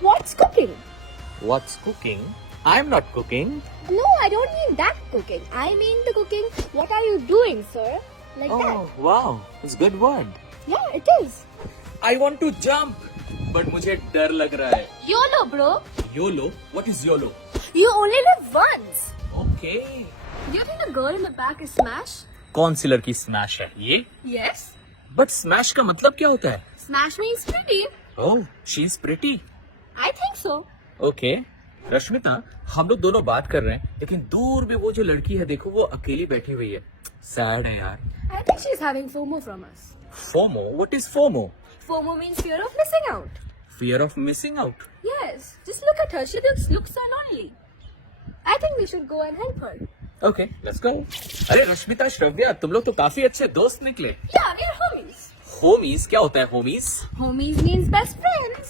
What's cooking? What's cooking? I'm not cooking. No, I don't mean that cooking. I mean the cooking. What are you doing, sir? Like Oh, that. wow. It's a good word. Yeah, it is. I want to jump, but मुझे डर लग रहा है. YOLO, bro. YOLO? What is YOLO? You only live once. Okay. Do you think the girl in the back is Smash? कौन सी लड़की smash है ये? Yes. But smash का मतलब क्या होता है? Smash means pretty. Oh, she's pretty. I think so. Okay. Rashmita, हम लोग दोनों बात कर रहे हैं, लेकिन दूर में वो जो लड़की है देखो वो अकेली बैठी हुई है. सैड है यार. I think she's having FOMO from us. FOMO? What is FOMO? FOMO means fear of missing out. Fear of missing out. Yes. Just look at her. She looks so lonely. I think we should go and help her. Okay, let's go. अरे रश्मिता, श्रव्या, तुम लोग तो काफी अच्छे दोस्त निकले. Yeah, we're homies. Homies क्या होता है homies? Homies means best friends.